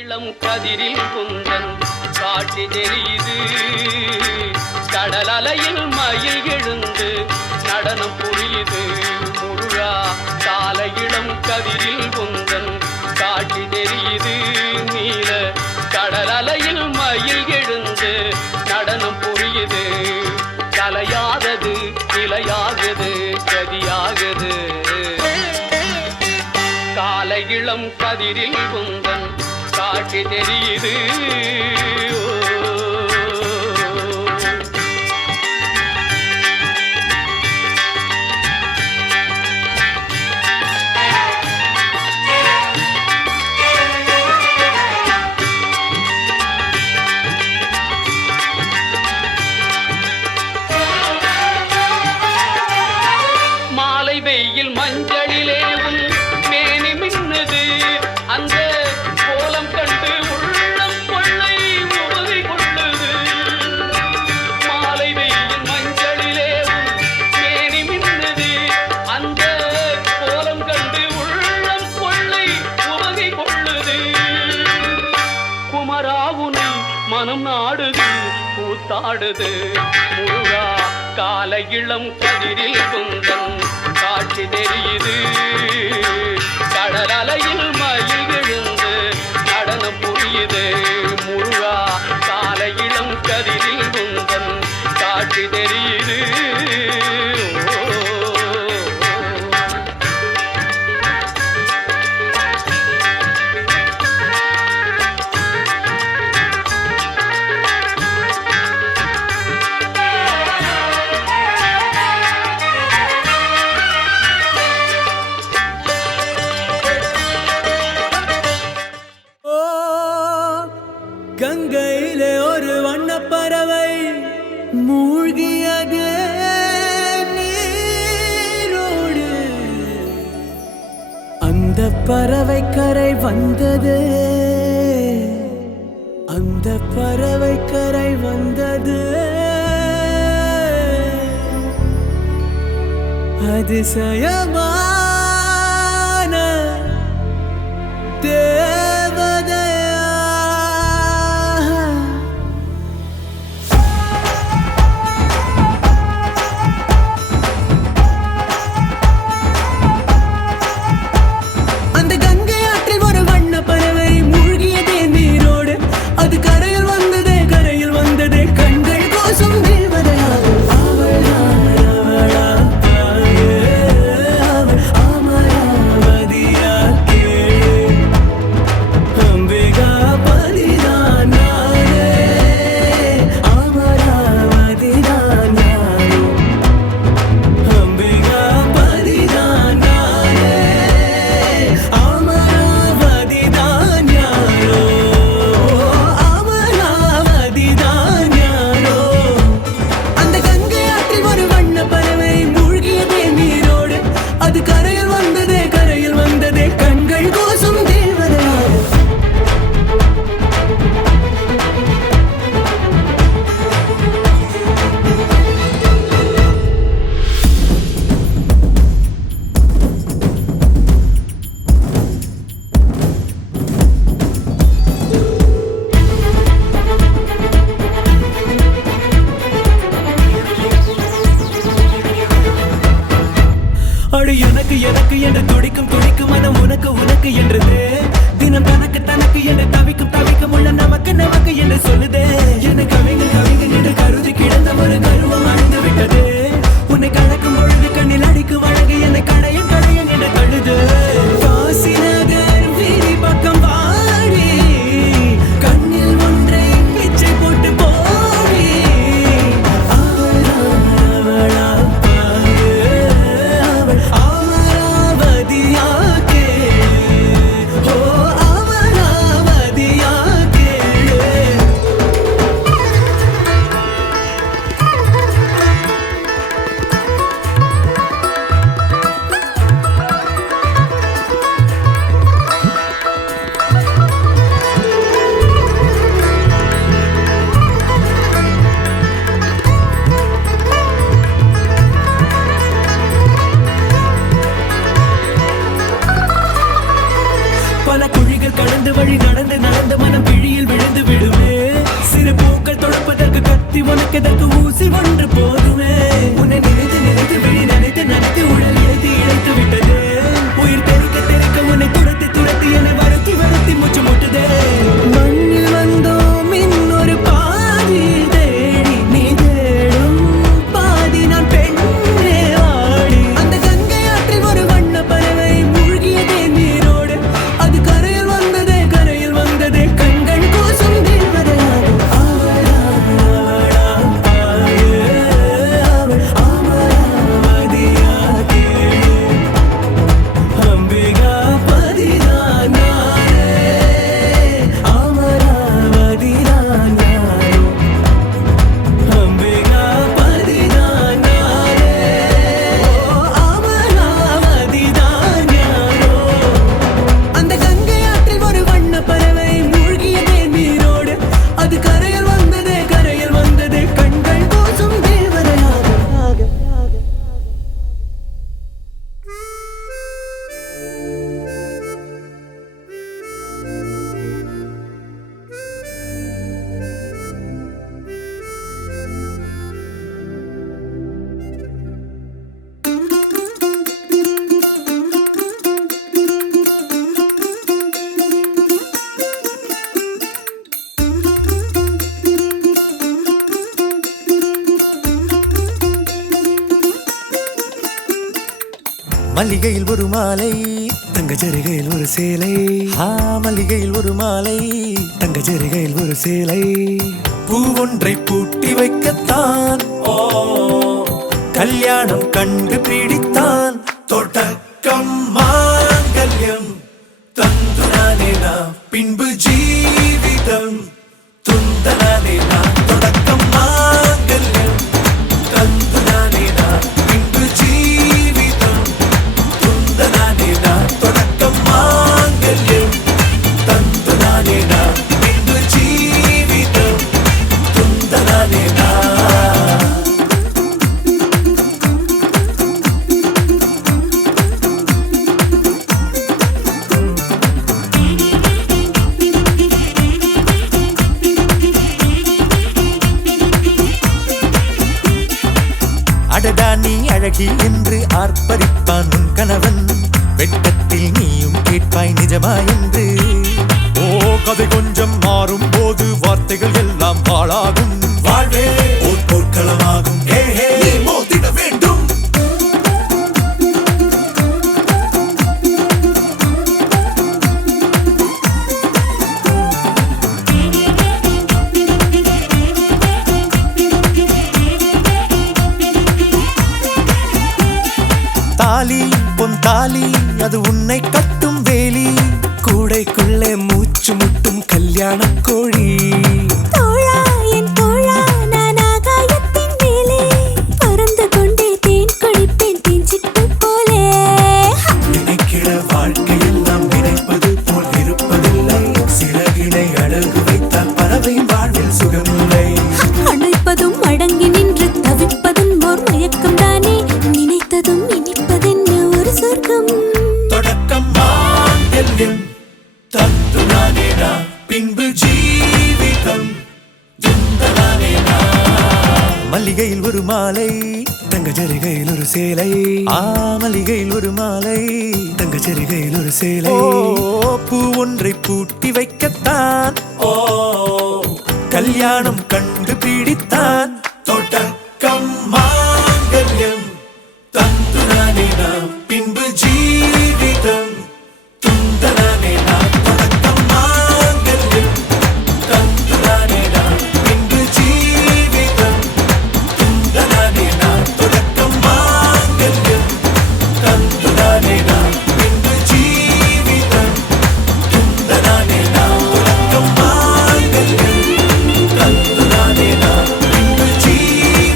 இளம் கதிரில் குந்தன் காட்டி தெரியுது கடல் அலையில் மயில் எழுந்து நடனம் புரியுது முருகா கால இளம் கதிரில் குந்தன் காட்டி தெரியுது நீல கடல் அலையில் மயில் எழுந்து நடனம் புரியுது கலையாதது நிலையாகுது கதியாகுது கால இளம் கதிரில் குந்தன் காட்டி தெரியுது மாலை வெயில் மஞ்சளிலே மேனி மின்னுது அந்த மனம் நாடுது கூத்தாடுது முருகா கால இளம் கதிரில் குந்தன் காட்சி தெரியுது கடல் அலையில் மயில் விழுந்து நடனம் புரியுது முருகா கால இளம் கதிரில் குந்தன் காட்சி தெரியுது கங்கையிலே ஒரு வண்ணப்பறவை மூழ்கியது நீரோடு அந்த பறவை கரை வந்தது அந்த பறவை கரை வந்தது அதிசயமான எனக்கு எனக்கு என்று துடிக்கும் துடிக்கும் மனம் உனக்கு உனக்கு என்றது தினம் தனக்கு தனக்கு என்று தவிக்கும் தவிக்கும் உள்ள நமக்கு நமக்கு என்று சொல்லுதே என கவிங்க கவிங்க என்று கருதி கிடந்த ஒரு கருவம் அழிந்து விட்டது உன்னை கலக்கும் பொழுது கண்ணில் அடிக்கு வழங்கு என்னை கடையும் கடையும் என கழுது காசிநகர் வீதி பக்கம் வாடி கண்ணில் ஒன்றை பிச்சை போட்டு போடி அவளா ஊசி உனக்கு எதற்கு ஊசி ஒன்று போதுமே உன்னை நினைத்து நினைத்து விழி நினைத்து நினைத்து உடல் இழைத்து இழைத்து விட்டது உயிர் தெறிக்க தெறிக்க உன்னை துரத்தி துரத்தி என்னை வருத்தி வருத்தி மூச்சு முட்டுதே மண்ணில் வந்தோம் இன்னொரு பாதி தேடி நீ தேடும் பாதி நான் பெண்ணே ஆடி அந்த கங்கை ஆற்றில் ஒரு வண்ண பறவை மூழ்கியதே நீரோடு அது கரையில் வந்ததே கண்கள் கூசும் தேவதையாக அம்பிகா பதினானே அமராவதி நானோ அம்பிகா பதினானே அமராவதி நானோ அந்த கங்கை ஆற்றில் ஒரு வண்ண பறவை மூழ்கியதே நீரோடு அது கரையில் வந்ததே கண்கள் கூசும் தேவதையாக மல்லிகையில் ஒரு மாலை தங்க ஜரிகையில் ஒரு சேலை மல்லிகையில் ஒரு மாலை தங்க ஜரிகையில் ஒரு சேலை பூவொன்றை பூட்டி வைக்கத்தான் கல்யாணம் கண்டு பிடித்தான் தொடக்கம் மாங்கல்யம் தந்துனானே நாம் பின்பு ஜீவிதம் துந்தனானே நாம் தொடக்கம் மாங்கல்யம் தந்துனானே நாம் பின்பு ஜீவிதம் துந்தனானே நாம் தொடக்கம் மாங்கல்யம் தந்துனானே நாம் பின்பு ஜீவிதம் துந்தனானே நாம் அடடா நீ அழகி என்று ஆர்ப்பரிப்பான் உன் கணவன் வெட்கத்தில் நீயும் கேட்பாய் நிஜமா என்று கதை கொஞ்சம் மாறும் போது வார்த்தைகள் எல்லாம் பாழாகும் வாழ்வே ஓர் போர்க்களமாகும் நீ மோதிட வேண்டும் தாலி பொன் தாலி அது உன்னை கட்டும் வேலி கூடைக்குள்ளே மூச்சு முட்டும் கல்யாண கோழி தோழா என் தோழா நான் ஆகாயத்தின் மேலே பறந்து கொண்டே தேன் குடிப்பேன் தேஞ்சிட்டு போலே நினைக்கிற வாழ்க்கையில் நாம் நினைப்பது போல் இருப்பதில்லை சிறகினை அழகு வைத்தால் பறவையின் வாழ்வில் சுகமில்லை அழைப்பதும் அடங்கி நின்று தவிப்பதும் ஓர் மயக்கம் தானே நினைத்ததும் இனிப்பதென்ன ஒரு சொர்க்கம் தொடக்கம் மாங்கல்யம் தந்துனானே நாம் பின்பு ஜீவிதம் துந்தனானே நாம் மல்லிகையில் ஒரு மாலை தங்க ஜரிகையில் ஒரு சேலை மல்லிகையில் ஒரு மாலை தங்க ஜரிகையில் ஒரு சேலை பூ ஒன்றை பூட்டி வைக்கத்தான் கல்யாணம் கண்டு பிடித்தான் தொடக்கம் மாங்கல்யம் தந்துனானே நாம் பின்பு ஜீவிதம் துந்தனானே நாம் தொடக்கம் மாங்கல்யம் தந்துனானே நாம் பின்பு ஜீவிதம் துந்தனானே நாம் தொடக்கம் மாங்கல்யம் தந்துனானே நாம் பின்பு ஜீவிதம் துந்தனானே நாம் தொடக்கம் மாங்கல்யம் தந்துனானே நாம் பின்பு ஜீவிதம்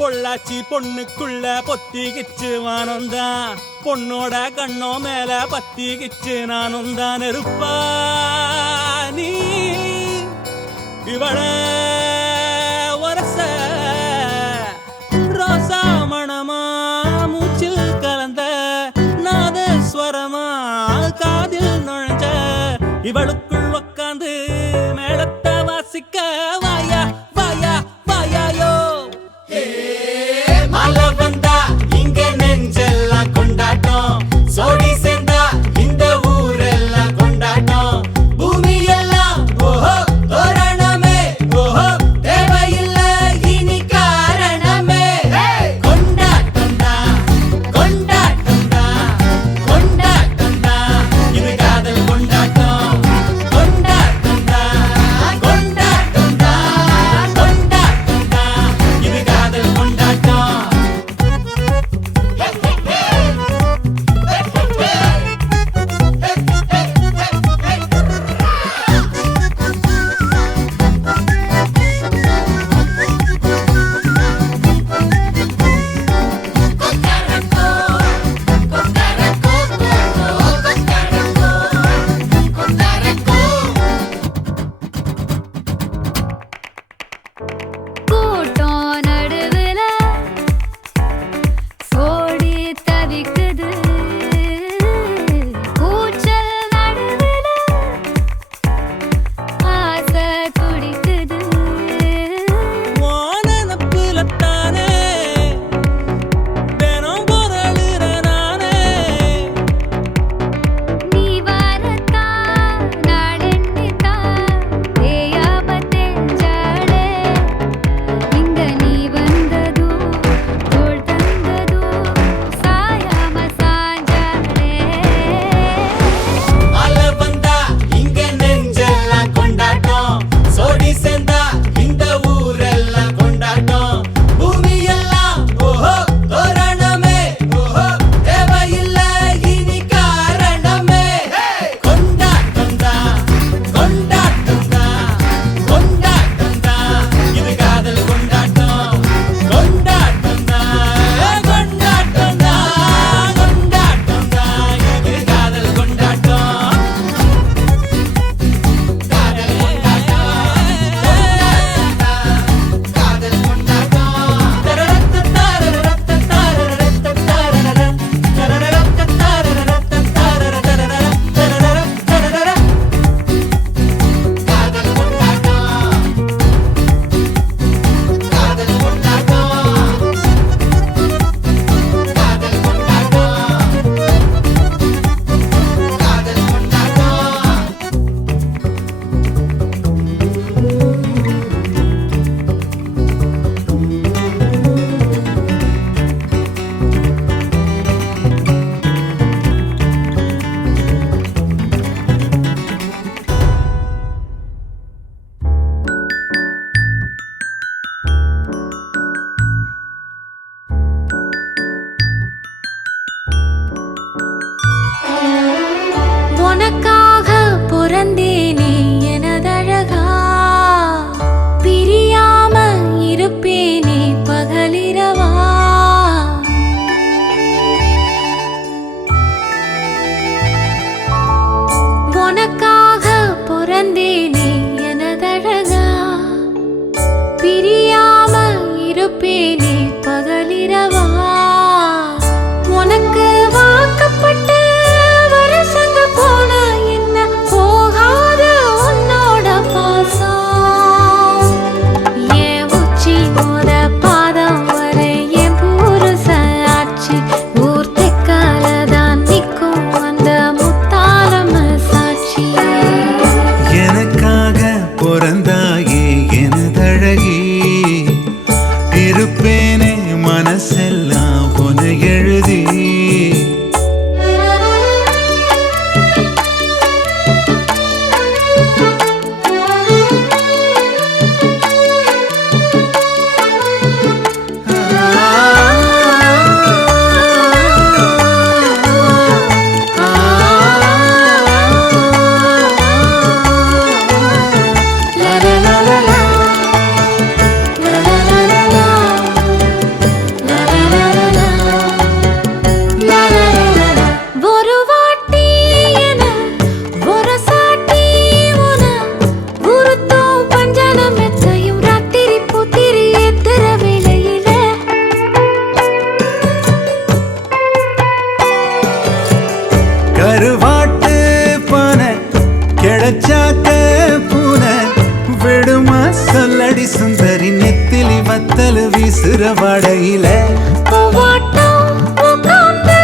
பொள்ளாச்சி பொண்ணுக்குள்ள பொத்திக்கிச்சு வானந்தான் பொண்ணோட கண்ணோ மேல பத்திக்கிச்சு நானும் தான் இருப்பா நீ இவள வரச ரோசா மணமா மூச்சில் கலந்த நாதஸ்வரமா காதில் நுழைஞ்ச இவளுக்குள் உக்காந்து மேளத்தை வாசிக்க வாயா வாயா வாயாயோ மழை வந்தா இங்க நெஞ்செல்லாம் கொண்டாட்டம் சோடி சேர்ந்தா இந்த ஊரெல்லாம் கொண்டாட்டம் பூமி எல்லாம் ஓஹோ தோரணமே ஓஹோ தேவையில்லை இனி காரணமே கொண்டாட்டம் தான் கொண்டாட்டம் தான் கொண்டாட்டம் தான் இது காதல் கொண்டாட்டம் கொண்டாட்டம் தான் கொண்டாட்டம் தான் கொண்டாட்டம் தான் இது காதல் கொண்டாட்டம் கூட்டம் நடுவுல சோடி தவிக்குது கூச்சல் நடுவுல ஆசை துடிக்குது வானப்புலத்தானே தினம் பொருளுற நானே நீ வரத்தான் நாளெண்ணித்தான் தேயாம தெஞ்சாளே இங்க நீ வந்ததும் தோள் தந்ததும் சாயாம சாஞ்சாளே மழை வந்தா இங்க நெஞ்செல்லாம் கொண்டாட்டம் சோடி சேர்ந்தா இந்த ஊரெல்லாம் கொண்டாட்டம் பூமி எல்லாம் ஓஹோ தோரணமே ஓஹோ தேவையில்லை இனி காரணமே கொண்டாட்டம் தான் கொண்டாட்டம் தான் கொண்டாட்டம் தான் இது காதல் கொண்டாட்டம் கொண்டாட்டம் தான் கொண்டாட்டம் தான் கொண்டாட்டம் தான் இது காதல் கொண்டாட்டம் காதல் உனக்காக பிறந்தேனே எனதழகா பிரியாம இருப்பேனே பகலிரவா உனக்காக பிறந்தேனே எனதழகா பிரியாம இருப்பேனே பகலிரவா உனக்கு வாக்கப்பட்ட வருஷங்க போன என்ன போகாத வீசுற வடையில பூவாட்டம் உட்கார்ந்து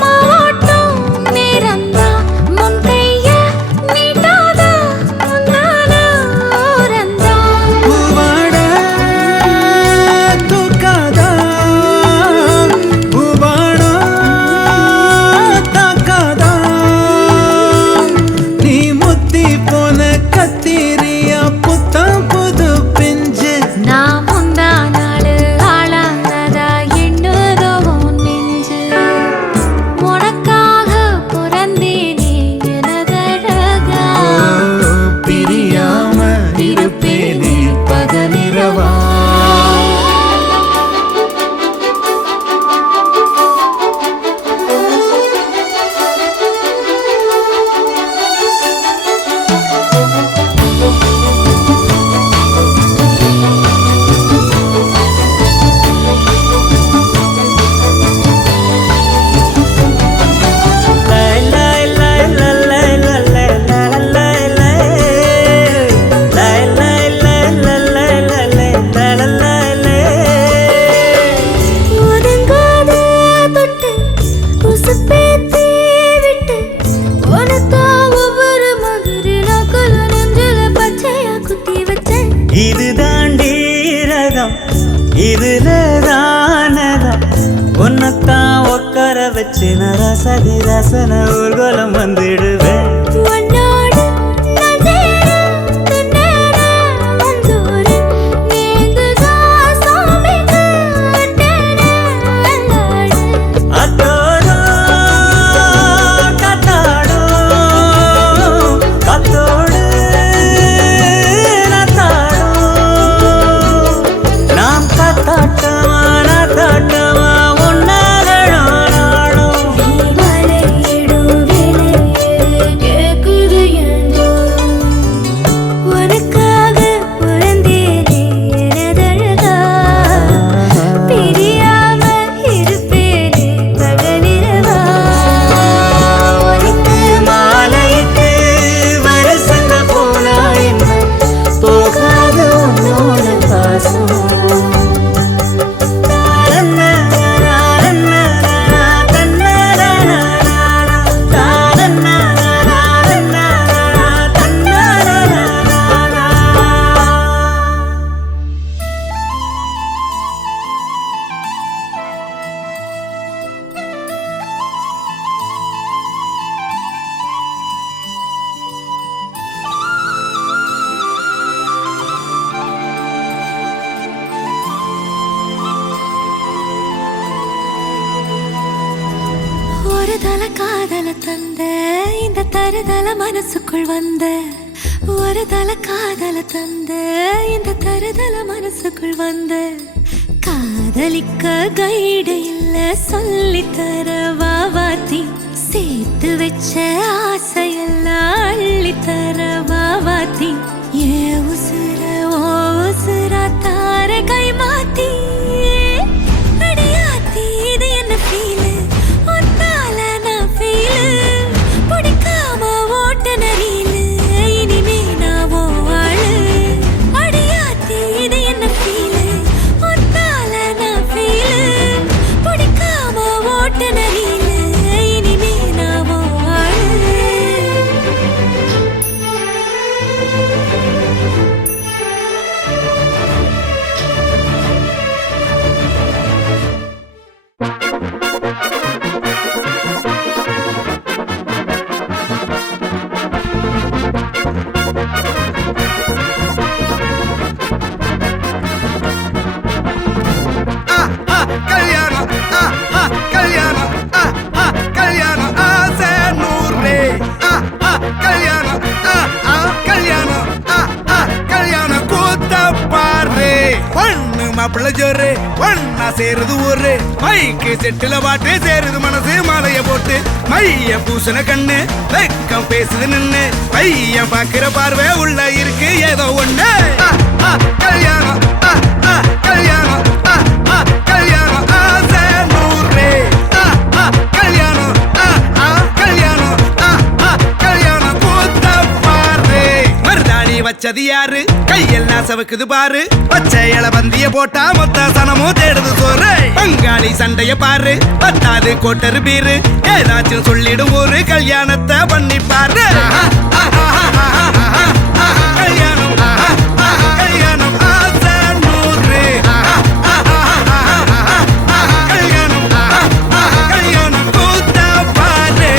மாவாட்டம் நேரந்தான் முன் கைய நீட்டாத முன்னால ஓரந்தான் பூவாட தூக்காதா பூவாடா தாக்காதா நீ முத்தி போன கத்திரியா புத்தம் புது பிஞ்சு நான் முந்தா நாள் ஆளானதா எண்ணுதோ உன் நெஞ்சு உனக்காக பிறந்தேனே எனதழகா பிரியாம இருப்பேனே பகலிரவா ஒதுங்காத தொட்டு உசுப்பேத்தி விட்டு உனக்கா ஒவ்வொரு மாதிரி நக்கல நெஞ்சில பச்சையா குத்தி வச்சேன் இது தாண்டி ரகம் இதுல தானதம் உன்னத்தான் உட்கார வச்சு நரசதி ரசன ஊர்வலம் வந்துடுவேன் உன்னோடு நான் சேர தின்னேன மஞ்சூரு நீங்குதா சாமிக்கு அட்டேன அல்லாடு அத்தோடோ கத்தாடோ கத்தோடு நத்தாடோ நாம் கத்தாட்டமா நத்தாட்டமா உன்னாலோ நாடோ மலையிடு விலையிடு கேக்குது என்றோ உனக்காக பிறந்தேனே எனதழகா பிரியாம இருப்பேனே பகலிரவா உனக்கு மாலையிட்டு வருசங்க போனா என்ன போகாத உன்னோட பாசம் ஒரு தல காதல தந்த இந்த தருதல மனசுக்குள் வந்த ஒரு தல காதல தந்த இந்த தருதல மனசுக்குள் வந்த காதலிக்க கைடு இல்ல சொல்லித்தர வாவாத்தி சேர்த்து வச்ச ஆசையெல்லாம் அள்ளித்தர வாவாத்தி ஏ உசுர ஓ உசுரா தார கை மாத்தி அடியாத்தி இது என்ன ஃபீலு ஒன்னால நான் ஃபீலு பிடிக்காம ஓட்ட நரீலு இனிமே நான் ஓ ஆளு அடியாத்தி இது என்ன ஃபீலு ஒன்னால நான் ஃபீலு பிடிக்காம ஓட்ட நரீலு இனிமே நான் ஓ ஆளு கல்யாணம் கல்யாணம் கல்யாணம் ஆசை நூறு கல்யாணம் கல்யாணம் கல்யாணம் கூத்த பாரு பொண்ணு மாப்பிள்ள ஜோரு ஒன்னா சேருது ஒரு மைக்கு செட்டுல பாட்டு சேருது மனசு மாலைய போட்டு மைய பூசண கண்ணு வெக்கம் பேசுது நின்னு பையன் பாக்குற பார்வை உள்ள இருக்கு ஏதோ ஒண்ணு கல்யாணம் கல்யாணம் கல்யாணம் ஆசை நூறு கல்யாணம் கல்யாணம் கல்யாணம் கூத்த பாரு மருதாணி வச்சது யாரு கையெல்லாம் சவுக்குது பாரு பச்சை இல பந்திய போட்டா மொத்த சனமும் தேடுது சோறு பங்காளி சண்டைய பாரு பத்தாது கோட்டரு பீரு ஏதாச்சும் சொல்லிடும் ஒரு கல்யாணத்தை பண்ணி பாரு கல்யாணம் கல்யாணம் ஆசை நூறு கல்யாணம் கல்யாணம் கூத்தா பாரு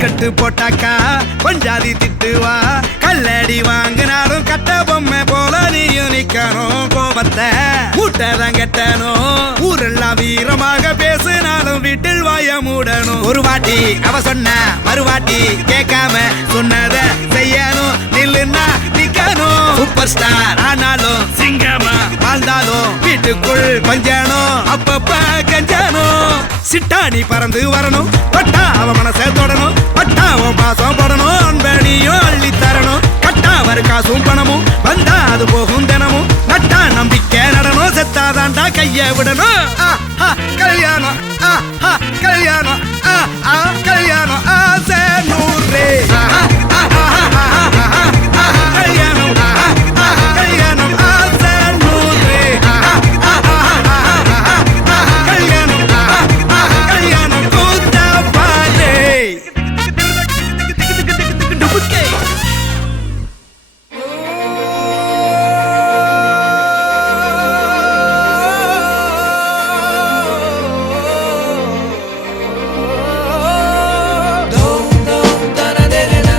கட்டு போட்டாக்கா கொஞ்சாதி திட்டுவா கல்லடி வாங்கினாலும் கட்ட பொம்மை போல நீயும் நிக்கணும் கோபத்தை கூட்டதான் கெட்டணும் ஊரெல்லாம் வீரமாக பேசினாலும் வீட்டில் வாய மூடணும் ஒரு வாட்டி அவ சொன்ன மறுவாட்டி கேட்காம சொன்னத செய்யணும் நில்லுன்னா நிக்கணும் சூப்பர் ஸ்டார் ஆனாலும் சிங்கமா வாழ்ந்தாலும் வீட்டுக்குள் பஞ்சணும் அப்பப்ப கஞ்சணும் சிட்டாணி பறந்து வரணும் பட்டா அவ மனசை தொடணும் பட்டாவும் பாசம் படணும் அன்பனியும் அள்ளி தரணும் கட்டா வரு காசும் பணமும் வந்தா அது போகும் தினமும் நட்டா நம்பிக்கை நடணும் செத்தாதான்டா கைய விடணும் கல்யாணம் கல்யாணம் கல்யாணம் ஆசை நூறு கல்யாணம் கல்யாணம் ஆசை நூறு கல்யாணம் கல்யாணம் கூத்தா பாரு Dom dom da da da da da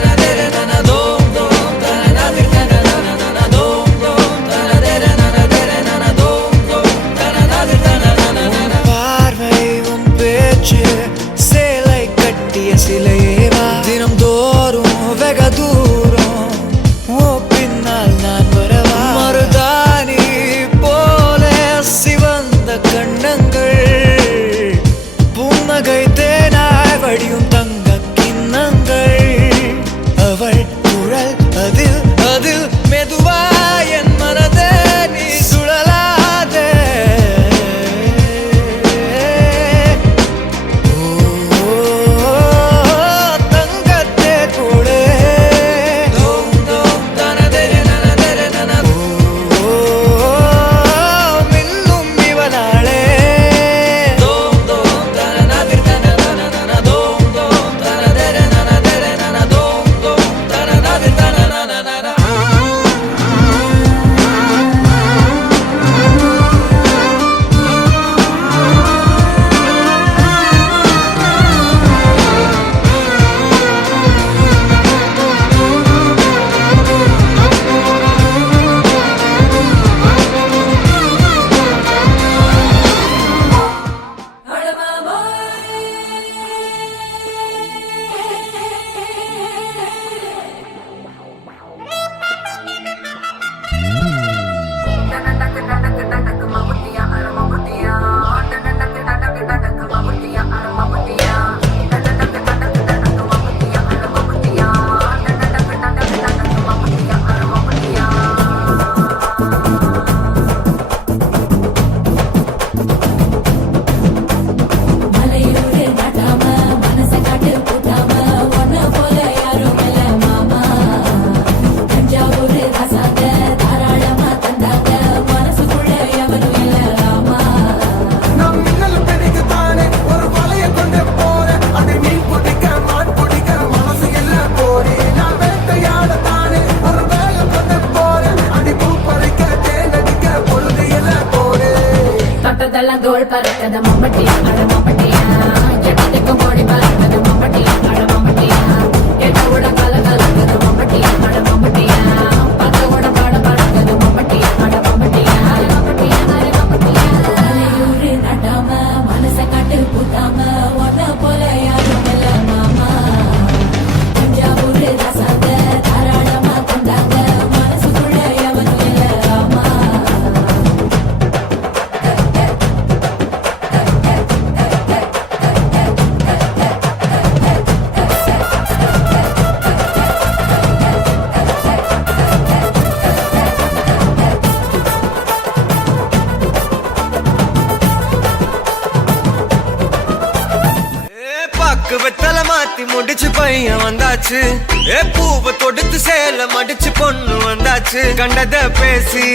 பாக்கு வெத்தலை மாத்தி முடிச்சு பையன் வந்தாச்சு ஏ பூவை தொடுத்து சேல மடிச்சு பொண்ணு வந்தாச்சு கண்டத பேசி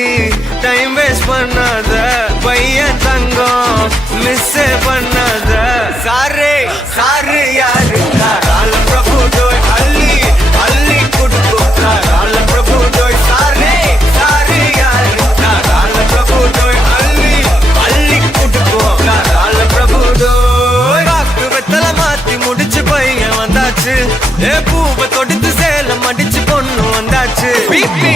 டைம் வேஸ்ட் பண்ணாத பையன் தங்கம் மிஸ் பண்ணாத சாரே சாரு யாரு கால பிரபு டோய் அள்ளி அள்ளி குடுக்கோ கால பிரபு டோய் சாரே சாரு யாரு கால பிரபு டோய் அள்ளி அள்ளி குடுக்கோ கால பிரபு டோய் பாக்கு வெத்தலை மாத்தி முடிச்சு பையன் வந்தாச்சு ஏ பூவை தொடுத்து சேல மடிச்சு பொண்ணு வந்தாச்சு பிபி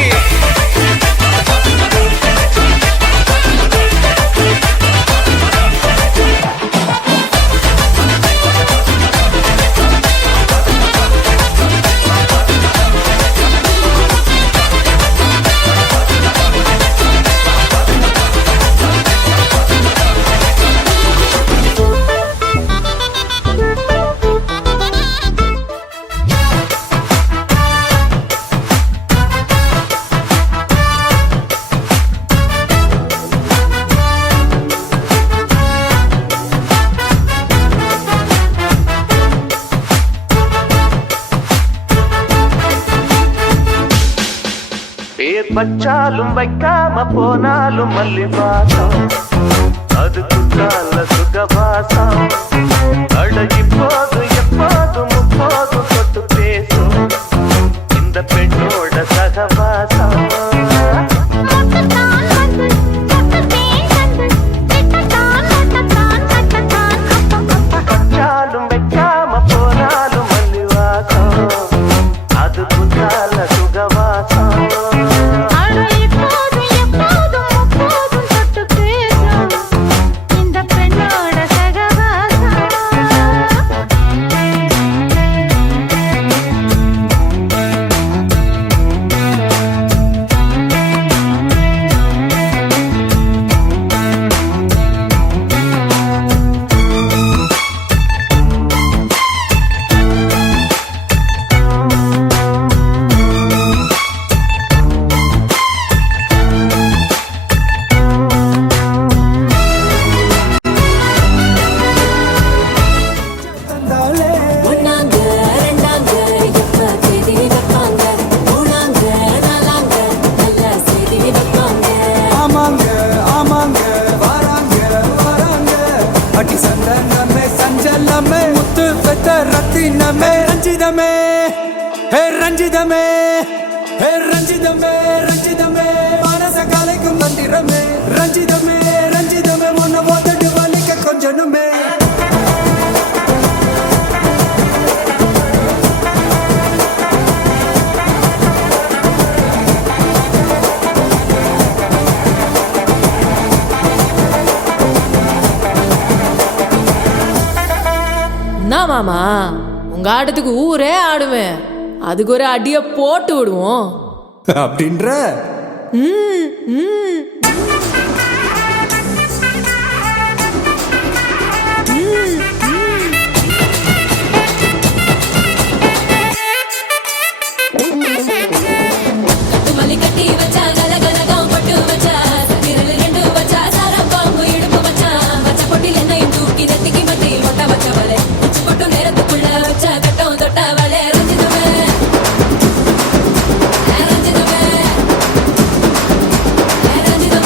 பேர் பச்சாலும் வைக்காம போனாலும் மல்லி வாசம் அது குற்றால சுகவாசம் அழகி போது எப்போதும் முப்போதும் தொட்டு பேசும் இந்த பெண்ணோட சகவாசம் பச்சாலும் வைக்காம போனாலும் மல்லி வாசம் அது குற்றால சுகவாசம் ரத்தினமே ரஞ்சிதமே ஹே ரஞ்சிதமே ஹே ரஞ்சிதமே ரஞ்சிதமே மனச கலைக்கும் மந்திரமே ரஞ்சிதமே ரஞ்சிதமே உன்னை ஓதட்டு வலிக்க கொஞ்சனுமே மாமா உங்க ஆட்டத்துக்கு ஊரே ஆடுவேன் அதுக்கு ஒரு அடிய போட்டு விடுவோம் அப்படின்ற ரஞ்சிதமே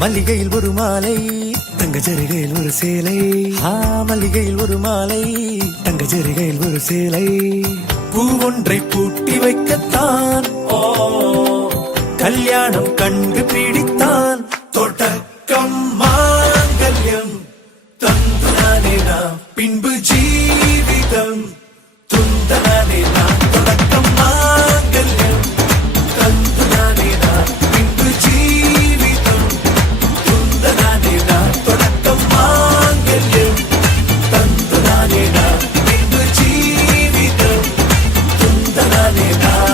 மல்லிகையில் ஒரு மாலை தங்க ஜரிகையில் ஒரு சேலை மல்லிகையில் ஒரு மாலை தங்க ஜரிகையில் ஒரு சேலை பூ ஒன்றை பூட்டி வைக்கத்தான் கல்யாணம் கண்டு பிடித்தான் தொடக்கம் மாங்கல்யம் தந்தானே நாம் பின்பு ஜீவிதம் துந்தானே நாம் தொடக்கம் மாங்கல்யம் தந்தானே நாம் பின்பு ஜீவிதம் துந்தானே நாம் தொடக்கம் மாங்கல்யம் தந்தானே நாம் பின்பு ஜீவிதம் துந்தானே நாம்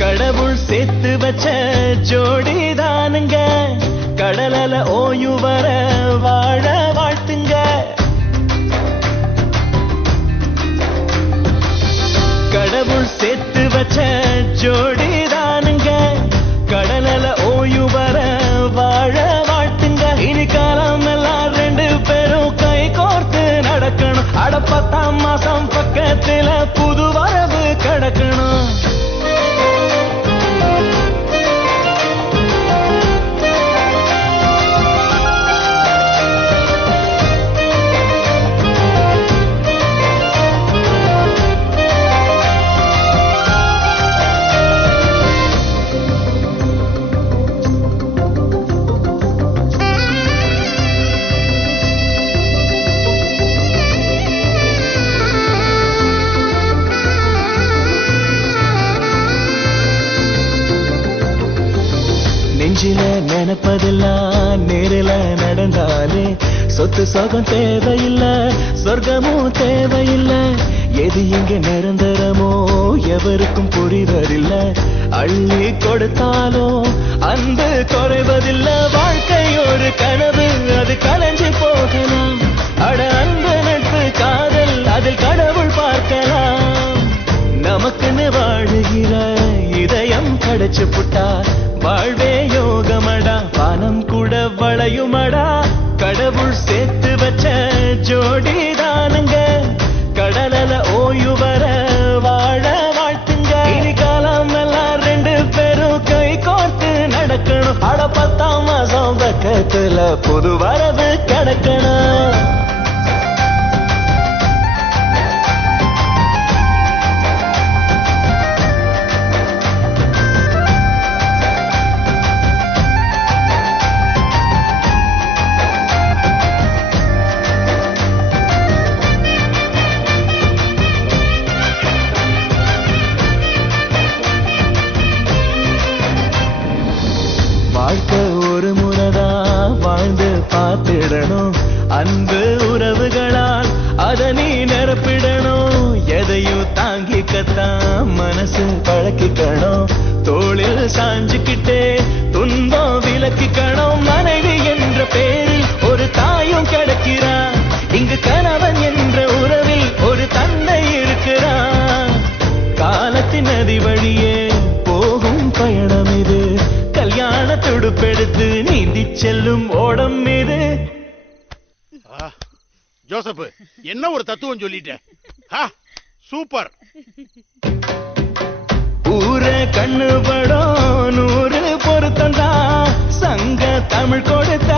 கடவுள் சேர்த்து வச்ச ஜோடிதானுங்க கடலல ஓய்வு வர வாழ வாழ்த்துங்க கடவுள் சேர்த்து வச்ச ஜோடிதானுங்க கடலல ஓய்வு வர வாழ வாழ்த்துங்க இனி காலம் எல்லாம் ரெண்டு பேரும் கை கோர்த்து நடக்கணும் அட 10ஆம் மாசம் பக்கத்துல புது வரவு கடக்கணும் நெஞ்சில நினைப்பதெல்லாம் நேரில நடந்தாலே சொத்து சொகம் தேவையில்லை சொர்க்கமும் தேவையில்லை எது இங்க நிரந்தரமோ எவருக்கும் புரிவதில்லை அள்ளி கொடுத்தாலும் அன்பு குறைவதில்லை வாழ்க்கை ஒரு கனவு அது கலைஞ்சு போகலாம் அட அன்பு நட்பு காதல் அதில் கடவுள் பார்க்கலாம் நமக்குன்னு வாழுகிற இதயம் கிடைச்சு புட்டா வாழ்வே யோகமடா வானம் கூட வளையுமடா கடவுள் சேர்த்து வச்ச ஜோடிதானுங்க கடலல ஓய்வு வர வாழ வாழ்த்துங்க இனி காலம் எல்லாம் ரெண்டு பேரும் கை கோர்த்து நடக்கணும் அட 10ஆம் மாசம் பக்கத்துல புது வரவு கிடக்கணும் மாத்திடணும் அன்பு உறவுகளால் அத நீ நிரப்பிடணும் எதையும் தாங்கிக்கத்தான் மனசு பழக்கிக்கணும் தோளில் சாஞ்சுக்கிட்டே துன்பம் விலக்கிக்கணும் மனைவி என்ற பேரில் ஒரு தாயும் கிடைக்கிறான் இங்கு கணவன் என்ற உறவில் ஒரு தந்தை இருக்கிறான் காலத்தின் நதி வழியே போகும் பயணம் இது கல்யாண துடுப்பெடுத்து நீந்தி செல்லும் ஓடம் இது ஜோசப் என்ன ஒரு தத்துவம் சொல்லிட்டேன் சூப்பர் ஊர கண்ணு படம் 100 பொருத்தந்தா சங்க தமிழ் கொடுத்த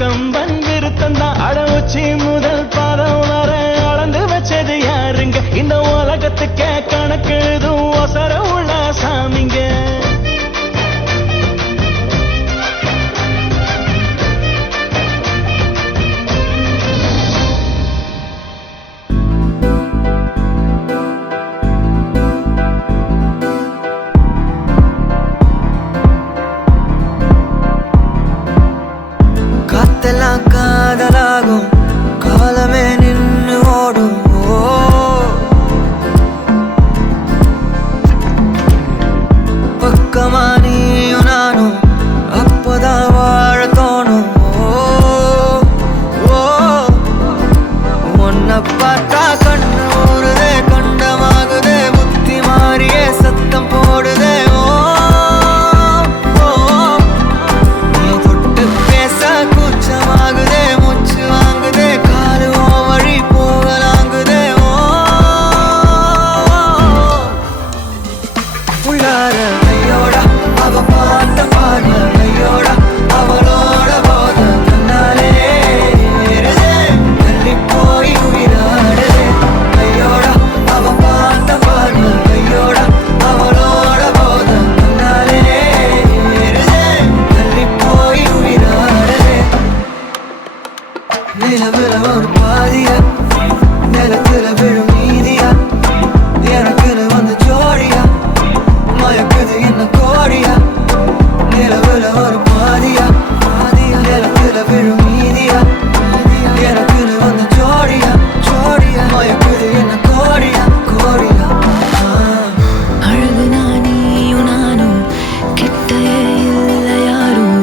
கம்பன் விருத்தந்தா அடவுச்சி முதல் பாதம் வர அளந்து வச்சது யாருங்க இந்த உலகத்துக்கே கணக்கெழுதும் ஒசர உள்ள சாமிங்க காத்தெல்லாம் காதலாகும் காலமே நின்று ஓடும் பக்கமா நீயும் நானும் அப்பதான் வாழ தோணும் உன்னை பார்த்தா கண்ணு ஊறுதே கண்டமாகுதே புத்தி மாறியே சத்தம் போடுதே கூச்சமாகுதே மூச்சு வாங்குதே காலு வழி போகலாங்குதே உள்ளார ஐயோட அவ பார்த்த பார்வை ஐயோட அவளோட போத கண்ணாலே தள்ளி போய் உயிராடுதே ஐயோட அவ பார்த்த பார்வை ஐயோட அவளோட போத கண்ணாலே தள்ளி போய் உயிராடுதே நிலவுல ஒரு பாதியா நிலத்துல விழும் நீதியா எனக்குன்னு வந்து ஜோடியா மயக்குது என்ன கோடியா நிலவுல ஒரு பாதியா நிலத்துல விழும் நீதியா எனக்குன்னு வந்து ஜோடியா மயக்குது என்ன கோடியா அழகு நானியும் நானும் கிட்டையே இல்லை யாரும்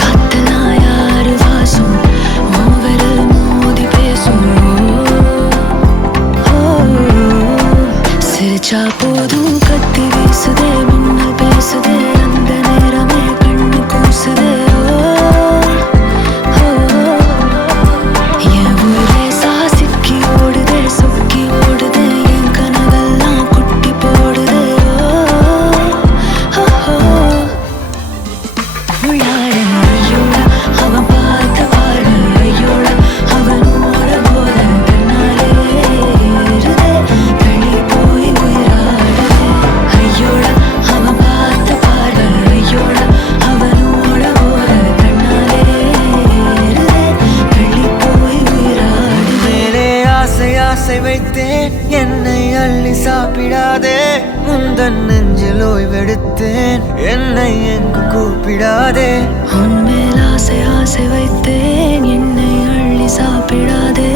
காத்தெல்லாம் யாரு வாசம் விரல் மோதி பேசும் சிரிச்சா போதும் கத்தி வீசுதே மின்னல் பேசுதே அந்த நேரமே கண்ணு கூசுதே என் ஊரே சாசிக்கி ஓடுதே சொக்கி ஓடுதே என் கனவெல்லாம் குட்டி போடுதே உள்ளார ஐயோட அவன் பார்த்த பார்வை ஐயோட அவனோட போத தன்னாலே தள்ளி போய் உயிராடுதே ஐயோட அவன் பார்த்த பார்வை ஐயோட அவனோட போத தன்னாலே தள்ளி போய் உயிராடுதே மேலே ஆசை வைத்தேன் என்னை அள்ளி சாப்பிடாதே முந்தன் நெஞ்சில் ஓய்வெடுத்தேன் என்னை எங்கு கூப்பிடாதே உன்மேல் ஆசை வைத்தேன் என்னை அள்ளி சாப்பிடாதே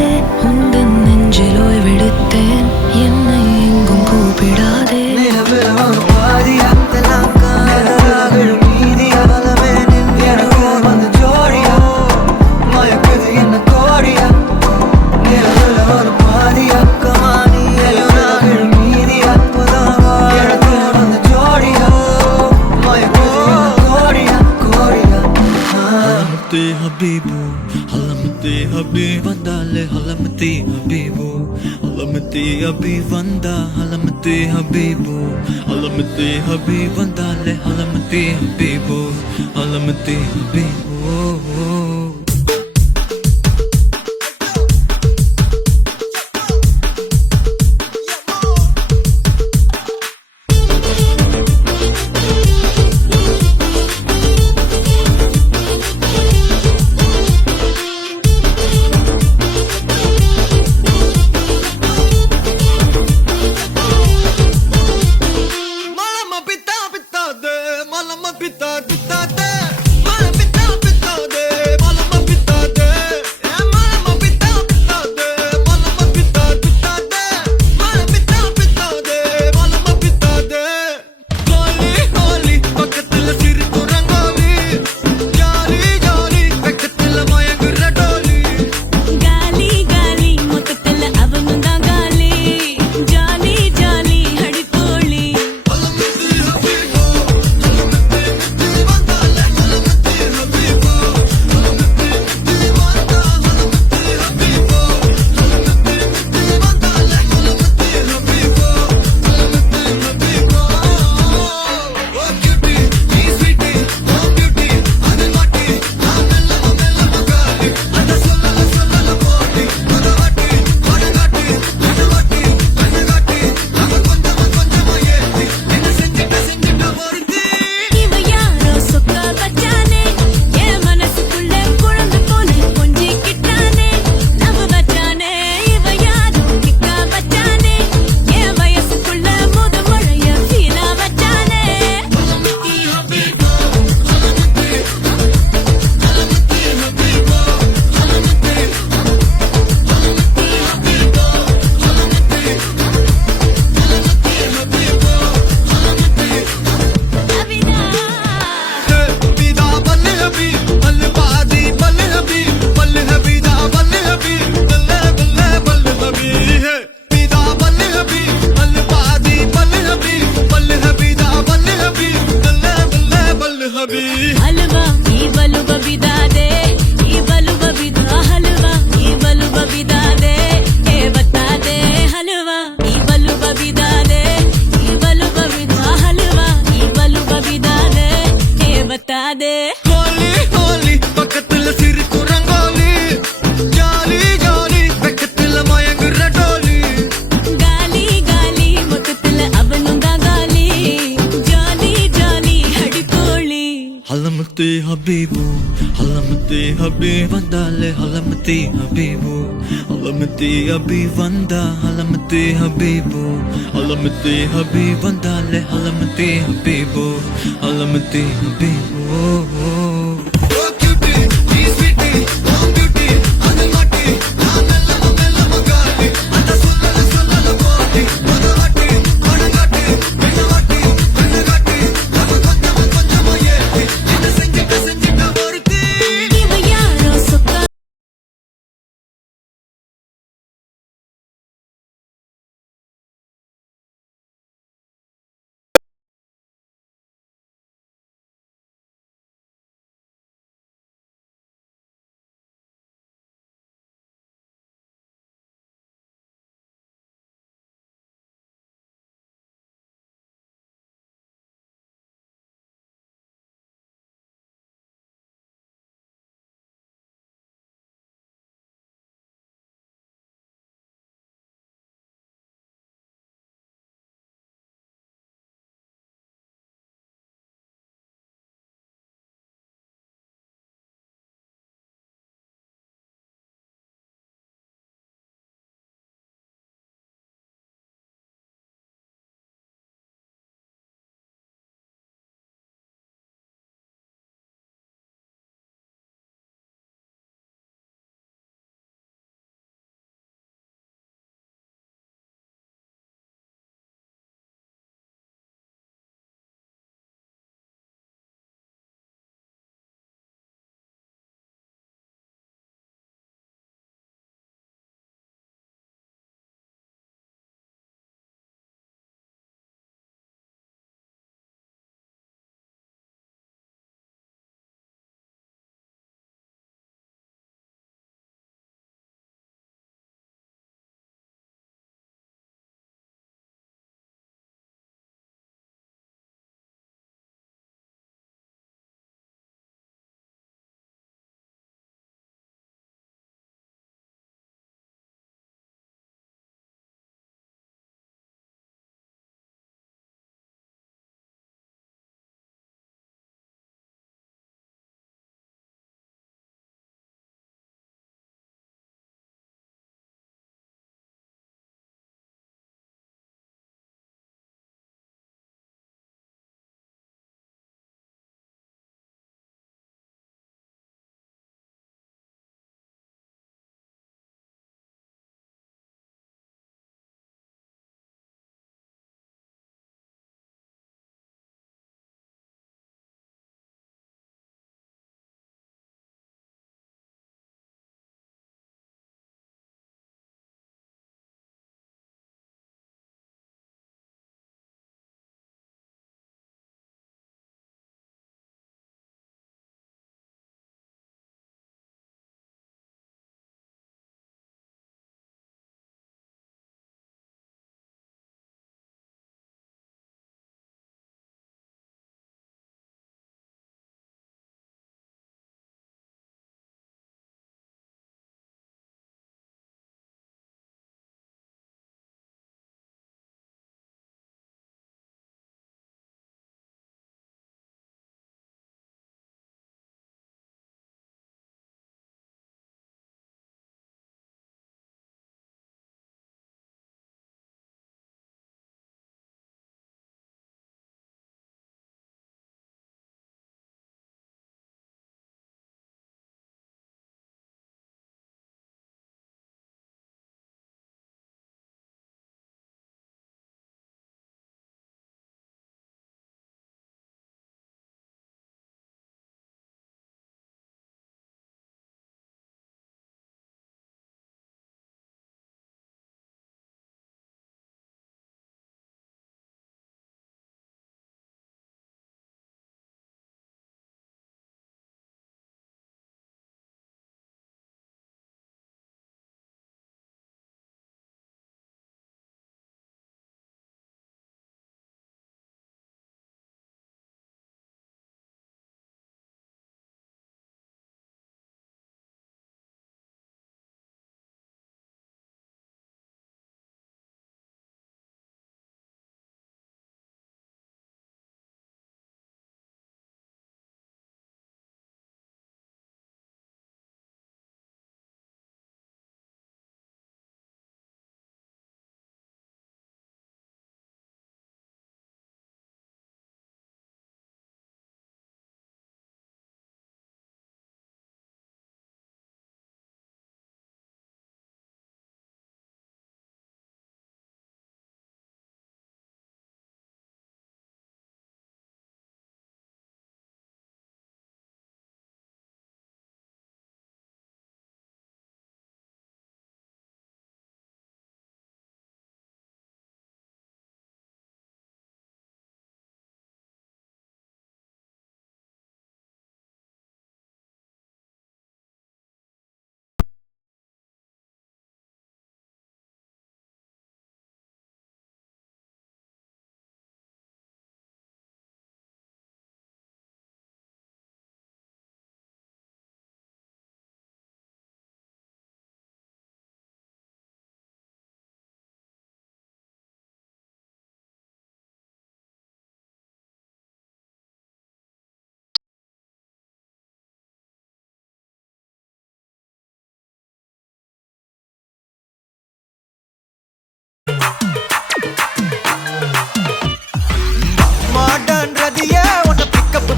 உந்தன் நெஞ்சில் ஓய்வெடுத்தேன் என்னை எங்கும் கூப்பிடாதே நிலவில் ஒரு பாதியா தெல்லாம் காதலாக விழும் நீதியா பலமே நின்று எனக்கு வந்து ஜோடியா மயக்குது என்ன கோடியா நிலவில் ஒரு பாதியா கமானி எல்லாம் விழும் நீதியா அப்பதான் எனக்கு வந்து ஜோடியா மயக்குது என்ன கோடியா ஹலமத்தி ஹபீபு ஹலமத்தி ஹபீப் வந்தாலே ஹலமத்தி ஹபீபு ஹலமத்தி ஹபீப் வந்தா ஹலமத்தி ஹபீபு ஹலமத்தி ஹபீப் வந்தாலே ஹலமத்தி ஹபீபு ஹலமத்தி ஹபீபு மலம பித்தா பித்தாது மல ஹலமத்தே ஹபீபு ஹலமத்தே ஹபீப் வந்தாலே ஹலமத்தே ஹபீபு ஹலமத்தே ஹபீப் வந்தா ஹலமத்தே ஹபீபு ஹலமத்தே ஹபீப் வந்தாலே ஹலமத்தே ஹபீபு ஹலமத்தே ஹபீபு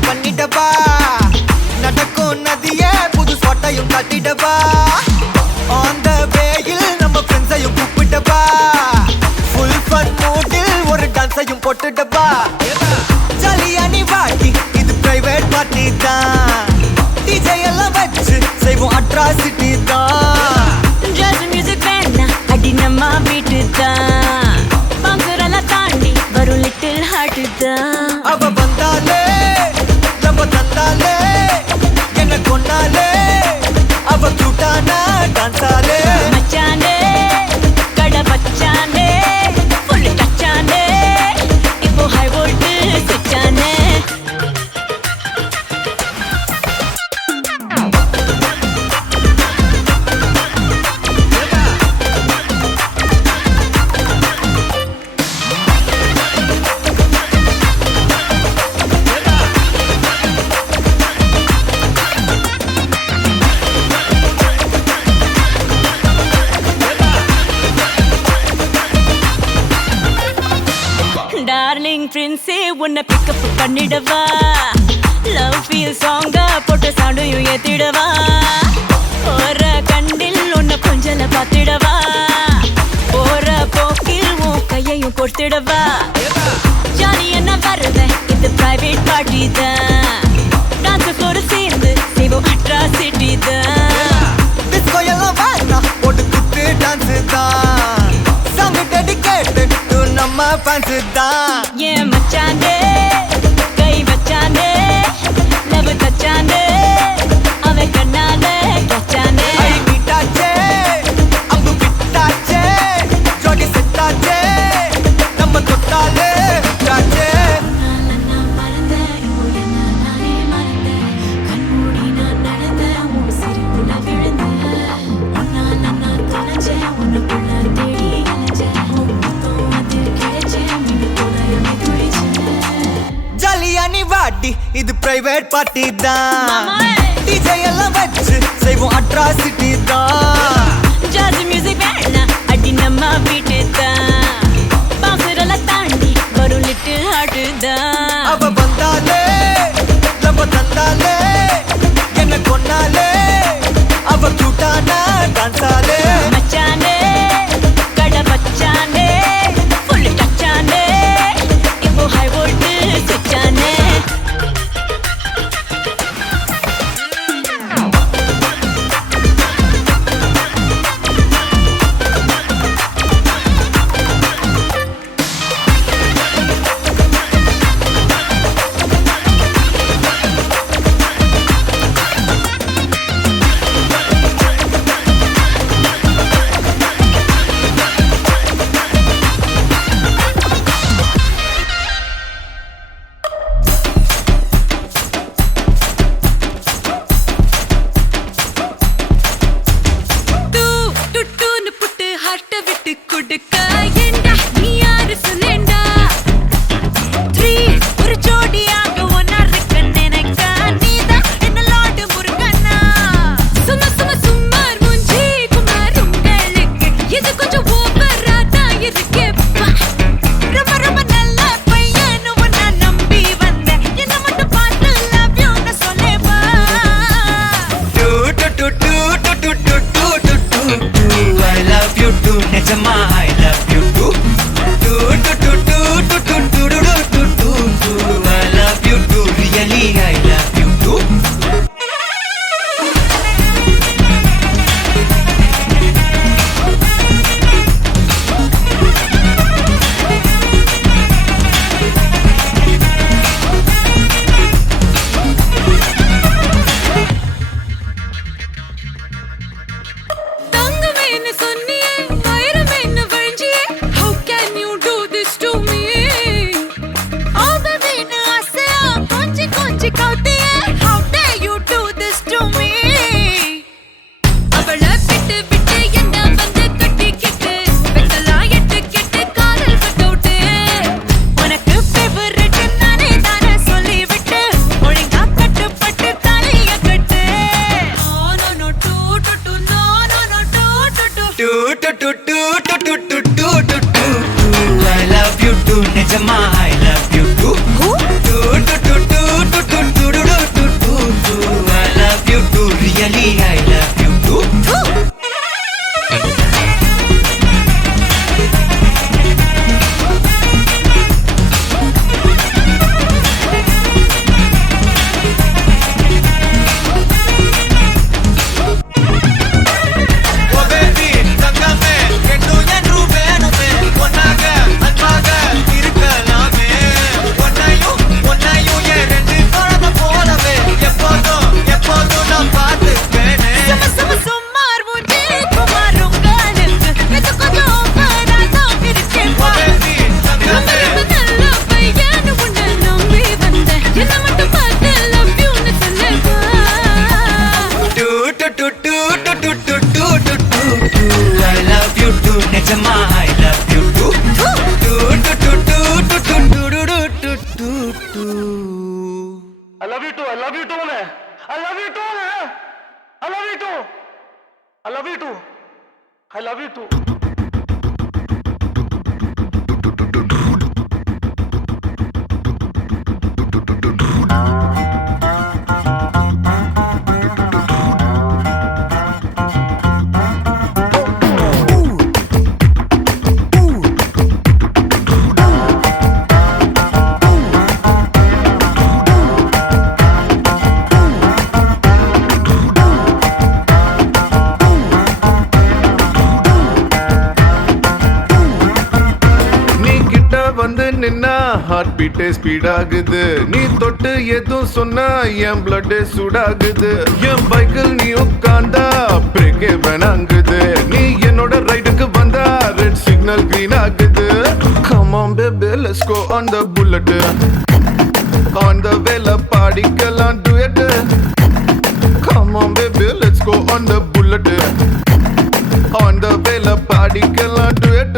பண்ணிடவா நடக்கும் நதியே புது சொட்டையும் கட்டிடவா அந்த வேயில் நம்ம ஃப்ரெண்ட்ஸையும் கூப்பிட்டவா ஃபுல் ஃபன் மூடில் ஒரு டான்ஸையும் போட்டுடவா ஜாலியா நீ வாட்டி இது பிரைவேட் பார்ட்டி தான் டிஜே எல்லாம் வச்சு செய்வோம் அட்ராசிட்டி தான் ஜாஸ் மியூசிக் வேணா அடி நம்ம வீட்டு தான் பங்குரெல்லாம் தாண்டி வரும் லிட்டில் ஹார்ட் தான் அவ வந்தாலே நம்ம தந்தாலே என்ன கொண்டாலே அவ கியூட்டானா டான்ஸாலே மச்சானே கடை வச்சானே ஃபுல் டச்சானே இப்போ ஹை வோல்ட் சுச்சானே டார்லிங் பிரின்ஸே உன்னை பிக்கப் பண்ணிடவா லவ் ஃபீல் சாங்கா போட்ட சவுண்டையும் ஏத்திடவா போற கண்டில் உன்னை கொஞ்சல பார்த்திடவா போற போக்கில் உன் கையையும் கொடுத்திடவா ஜாலி என்ன வருவேன் இது பிரைவேட் பார்ட்டி தான் டான்ஸ் ஃப்ளோர் சேர்ந்து செய்வோம் அட்ராசிட்டி தான் டிஸ்கோ எல்லாம் வேணா போட்டு குத்து டான்ஸ் தான் சாங் டெடிகேட்டட் டு நம்ம ஃபேன்ஸ் தான் ஏன் மச்சானே கை வச்சானே லவ் தச்சானே அவ கண்ணாலே கச்சானே ஐ மீட்டாச்சே அம்பு விட்டாச்சே ஜோடி செட்டாச்சே நம்ம தொட்டாலே விட்டாச்சே நான் மறந்தேன் உடனே நானே மறந்தேன் கண்மூடி நான் நடந்தேன் உன் சிரிப்புல விழுந்தேன் உன்னால நான் தொலைச்சேன் உனக்குள்ள தேடி அலைஞ்சேன் உன் முத்தம் அது கிடைச்சேன் மீண்டும் துணையாமி துடிச்சேன் ஜாலியா நீ வாட்டி இது பிரைவேட் பார்ட்டி தான் மாமா டிஜே எல்லாம் வச்சு செய்வோம் அட்ராசிட்டி தான் ஜாஸ் மியூசிக் வேணா அடி நம்ம வீட்டு தான் பங்குரெல்லாம் தாண்டி வரும் லிட்டில் ஹார்ட் தான் அவ வந்தாலே நம்ம தந்தாலே என்ன கொண்டாலே அவ கியூட்டானா டான்ஸாலே மச்சானே கடை வச்சானே ஃபுல் டச்சானே இப்போ ஹை வோல்ட் சுச்சானே I love you too. நின்னா ஹார்ட் பீட்டே ஸ்பீட் ஆகுது நீ தொட்டு எதுவும் சொன்னா என் பிளட் சூடாகுது என் பைக்கில் நீ உட்கார்ந்தா பிரேக்கே வேணாங்குது நீ என்னோட ரைடுக்கு வந்தா ரெட் சிக்னல் கிரீன் ஆகுது come on baby let's go on the bullet on the vela பாடிக்கலாம் duet come on baby let's go on the bullet on the vela பாடிக்கலாம் duet